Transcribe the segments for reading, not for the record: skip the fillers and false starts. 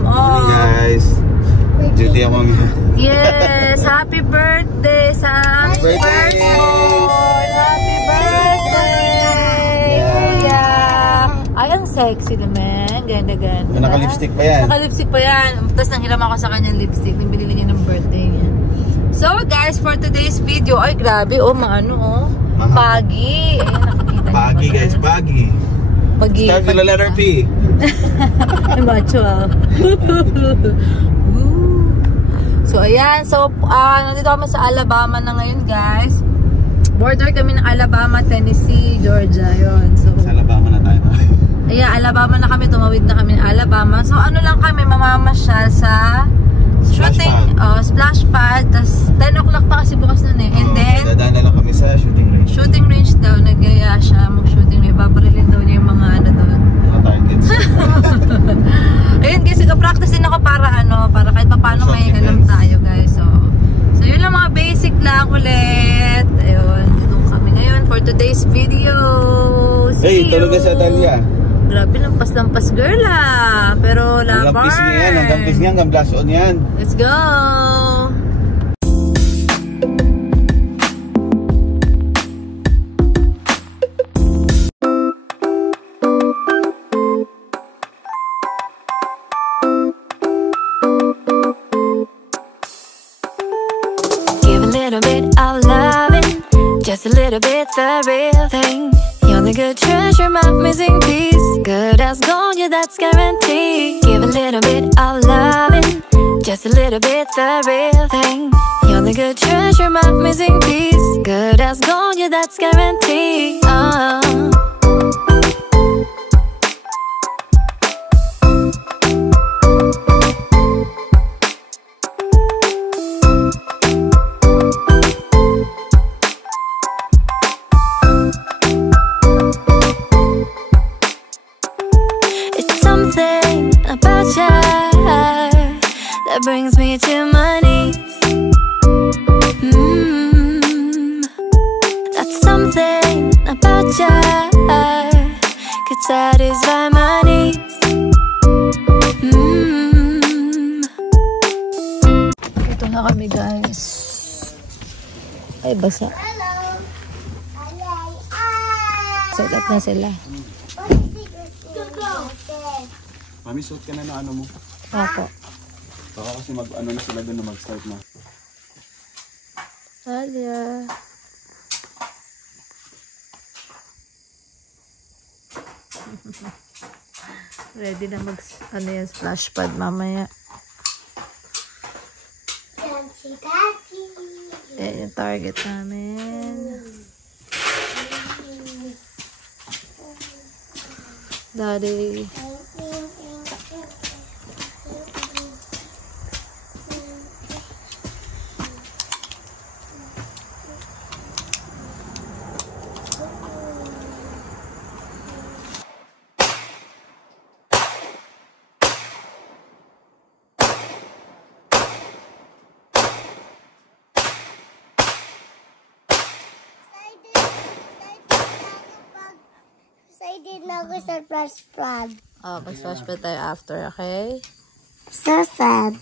time off. Morning guys. Duty ako. Yes, happy birthday sa aming person. Happy birthday. Yeah. Ay, ang sexy naman. Ganda-ganda. Naka-lipstick pa yan. Naka-lipstick pa yan. Tapos nanghiram ako sa kanyang lipstick. Nang binili niya ng birthday niya. So guys, for today's video, ay grabe, oh, maano, oh. Pagi. Ayun, nakikita niyo. Pagi guys, pagi. Pagi. Start with the letter P. Ay, macho, ah. So ayan, so nandito kami sa Alabama na ngayon guys. Border kami ng Alabama, Tennessee, Georgia, yon. So sa Alabama na tayo. Ayan, Alabama na kami, tumawid na kami ng Alabama. So ano lang kami, mamamasyal sa shooting, splash pad. Tas 10 o'clock pa kasi bukas nun eh. And then dadaan na lang kami sa shooting range. Shooting range daw, nagaya siya mag-shooting. May babarilin daw niya yung mga ano doon. Mga targets. Ayun guys, nag-practice din ako para para kahit paano may alam tayo guys. So yun lang, mga basic lang ulit. Ayun, dito kami ngayon for today's video. See you! Tulog na sa Talia. Grabe, lampas-lampas girl ah. Pero labar. Hanggang pis niyan, hanggang blast on yan. Let's go! Just a little bit, the real thing. You're the good treasure, my missing piece. Good as gold, yeah, that's guaranteed. Give a little bit of loving. Just a little bit, the real thing. You're the good treasure, my missing piece. Good as gold, yeah, that's guaranteed. That brings me to my knees. That's something about you could satisfy my needs. Ito na kami guys. Ay, basa. Set up na sila. Mami, suot ka na ng ano mo. Opo. Baka kasi ano na sila doon na mag-start na. Talia. Ready na yan, splash pad mamaya. Ayan yung target namin. Daddy. Excited na ako sa splash pad. Mag-splash pad tayo after, okay? So sad.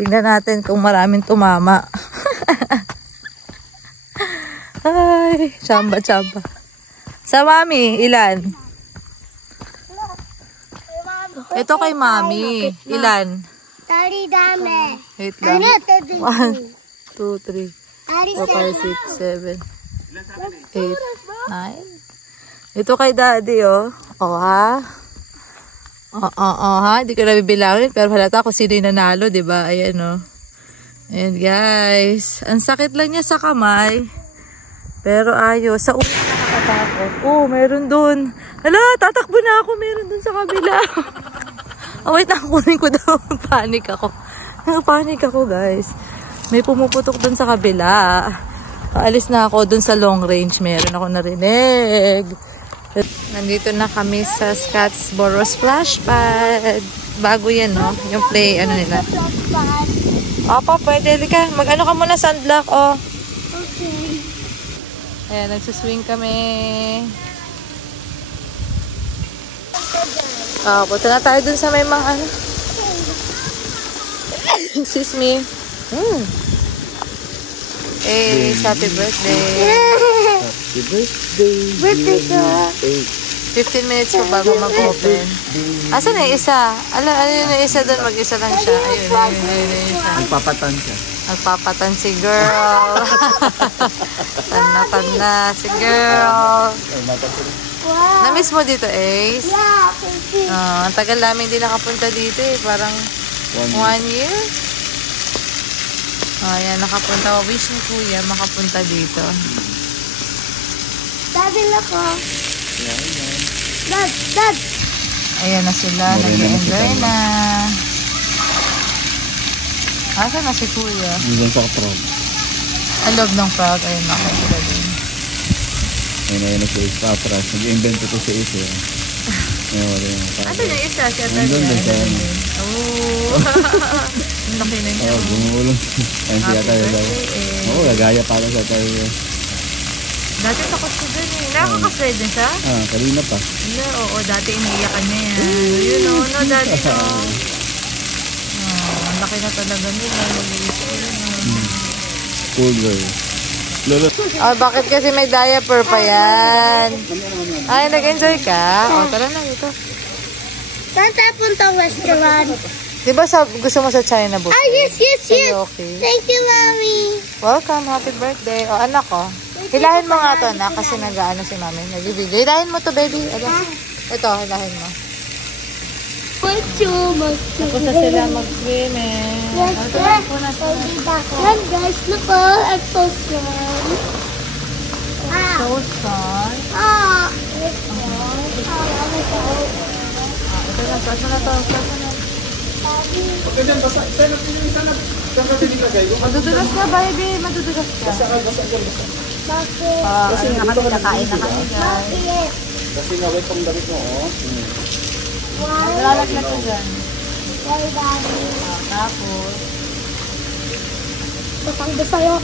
Tingnan natin kung maraming tumama. Ay, chamba-chamba. Sa mami, ilan? Ito kay mami, ilan? Tari dami. Wait lang. 1, 2, 3, 4, 5, 6, 7, 8, 9, Ito kay daddy, oh. Oh, ha? Ha? Hindi ko na bibilangin, pero halata ko sino yung nanalo, diba? Ayan, oh. Ayan, guys. Ang sakit lang niya sa kamay. Pero ayos. Sa una nakakatakot. Oh, meron dun. Hala, tatakbo na ako. Meron dun sa kabila. Oh, wait, nakukunin ko daw. Panic ako. Panic ako, guys. May pumuputok dun sa kabila. Paalis na ako dun sa long range. Meron ako narinig. Nandito na kami sa Scottsboro Splash Pad. Bago yan, no? Yung play, ano nila. Opo, pwede. Lika, mag-ano ka muna, sunblock, oh. Okay. Ayan, nagsuswing kami. Punta na tayo dun sa may mga ano. Excuse me. Hey, happy birthday. Happy birthday. Birthday ka. 15 minutes pa bago mag-open. Asan na yung isa? Ano yung isa doon? Mag-isa lang siya. Ayun. Nagpapatan siya. Nagpapatan si girl. Tanda si girl. Wow. Na-miss mo dito, Ace? Yeah, thank you. Ang tagal namin hindi nakapunta dito eh. Parang 1 year. Ayan, nakapunta. Wish ni Kuya makapunta dito. Daddy, look, oh. Dad. Ayan na sila. Nag-enjoy na. Asan na si Kuya? Hanggang sa katrol. Ang loob ng frog. Ayun, nakakita din. Ayun na si Ace Patras. Nag-invent ito si Ace. Asan yung isa? Si Atty. Nandun din sa ano. Oh. Ang laki na niya. Bumulong. Ayun siya tayo. Oo, gagaya pa lang sa tayo. Dati takot ko dun eh. Nakakaslide din siya? Kanina pa. Wala, oo. Dati iniiyakan niya yan. Yun o, no, dati no. Ang laki na talaga nila. Cool girl. Lolo. Oh, bakit kasi may diaper pa yan? Ay, nag-enjoy ka? O, tara na dito. Saan tayo punta restaurant? Diba gusto mo sa China buffet? Ah, yes. Say okay. Thank you, Mommy. Welcome, happy birthday. O, anak ko. Hilahin mo nga to, anak, kasi nag-ano si mami. Nag-video. Hilahin mo to, baby. Ito, hilahin mo. Tapos na sila mag-swim eh. Yes, yan guys, look oh, at post yan. So fun. Ito na, taas na to. Madudulas ka, baby. Madudulas ka. Bakit? Ayun na kami, nakain na kami, guys. Bakit? Kasi naway pang damit mo, oh. Why? Lalaglag ko dyan. Why, Daddy? Tapos, Papangda sa'yo.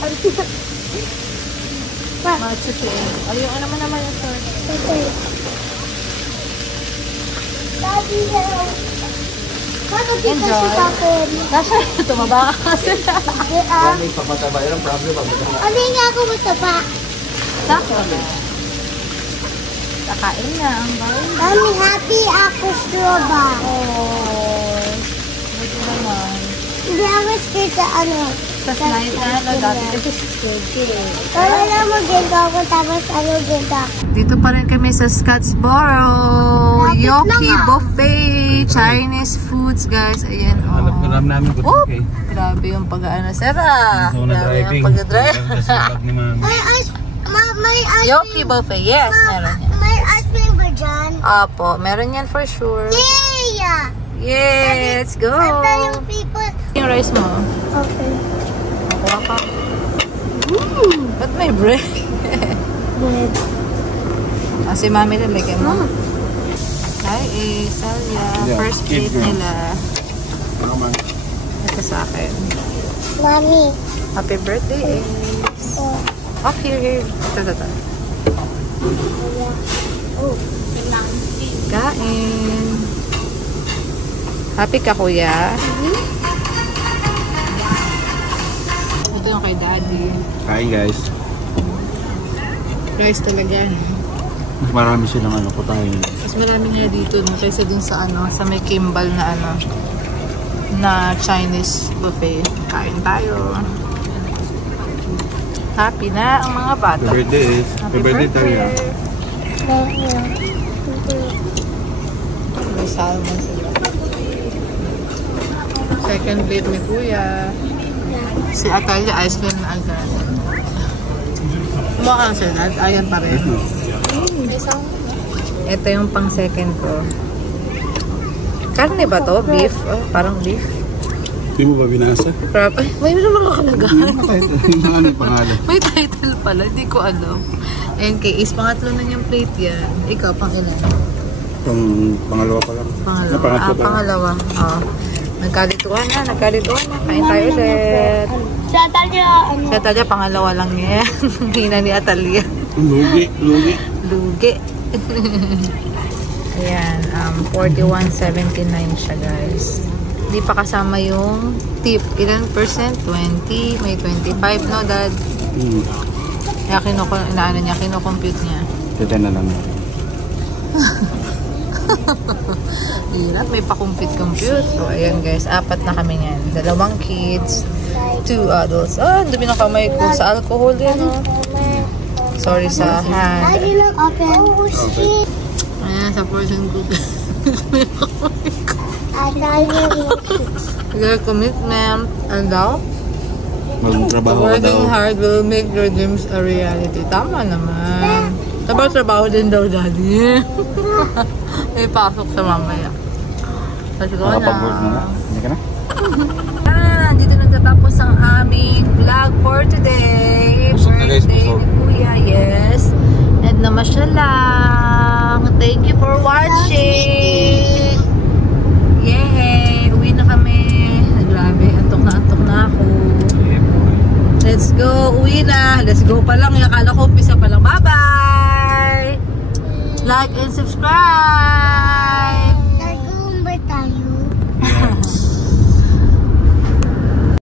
matsusin. Ayun, ano naman yung sword? Okay. Daddy, hello. Bakit dito Enjoy. siya sa akin? Kasha, tumaba ka kasi. Hindi ah. May pamataba. Yan ang problem. Ano nga ako mataba? Tako na. Kakain na ang bahay. Mami, happy ako stroba. Oh, buti naman. Hindi ako scared sa ano. Sa slide na, no, dati kasi scared eh. Pero alam mo, ginto ako tapos ano ginto. Dito pa rin kami sa Scottsboro. Lapit Yoki lang ah. Buffet. Chinese foods, guys. Ayan, oh. Alam namin kung Oh, okay. grabe yung pag-ano, Sarah. Grabe yung pag-drive. May ice Yoki Buffet, yes, meron yan. May ice cream ba dyan? Apo, meron yan for sure. Yeah! Yeah, let's go. Santa yung people. Yung rice mo. Okay. Nakuha ka. Ba't may bread? Good. Si mami lalagyan mo. Hi, Salia. Yeah, First kid plate girl. nila. Naman. Ito sa akin. Mommy. Happy birthday, Ace. Oh. Oh, here. Ito. Oh. Kain. Happy ka, kuya? Ito yung kay daddy. Kain guys. Rice talaga. Marami silang ano ko tayo. Mas marami nga dito no, kaysa dun sa ano, sa may Kimball na ano, na Chinese buffet. Kain tayo. Happy na ang mga bata. Happy birthday. Happy birthday tayo. May salmon sila. Second plate ni Kuya. Si Atalia, ice cream na agad. Kumakang sila, ayan pa rin. Ito yung pang second ko. Karne ba to? Beef? Oh, parang beef. Hindi mo ba binasa? Ay, may naman nakalagay. Ano yung pangalan? May title pala, hindi ko alam. Ayun kay Ace, pangatlo na yung plate yan. Ikaw, pang ilan? Pangalawa pa lang. Pangalawa. Pangalawa. Oh. Nagkalituan na. Kain tayo ulit. Si Atalia, Si Atalia, pangalawa lang niya. Hina ni Atalia. Lugi. Ayan, 41.79 siya, guys. Hindi pa kasama yung tip. Ilan percent? 20. May 25, no, Dad? Kaya kino-compute niya. Ito na lang. Hirap, may pa-compute. So, ayan guys, 4 na kami niyan. 2 kids, 2 adults. Ah, dumi ng kamay ko sa alcohol yan, oh. Sorry sa hand. Lagi lang open. Oh, shit. Ayan, sa portion ko. Atalia. Your commitment and love. Magtrabaho ka daw. Working hard will make your dreams a reality. Tama naman. Trabaho din daw, Daddy. May pasok sa mamaya. Let's go na. Nakapag-work mo na. Hindi ka na? Dito nagtatapos ang aming vlog for today. Busog na guys, Birthday busog. ni Kuya, yes. And namasyal lang. Thank you for watching. Yay! Uwi na kami. Grabe, antok na ako. Let's go. Uwi na. Let's go pa lang. Akala ko umpisa pa lang. Bye-bye! Like and subscribe!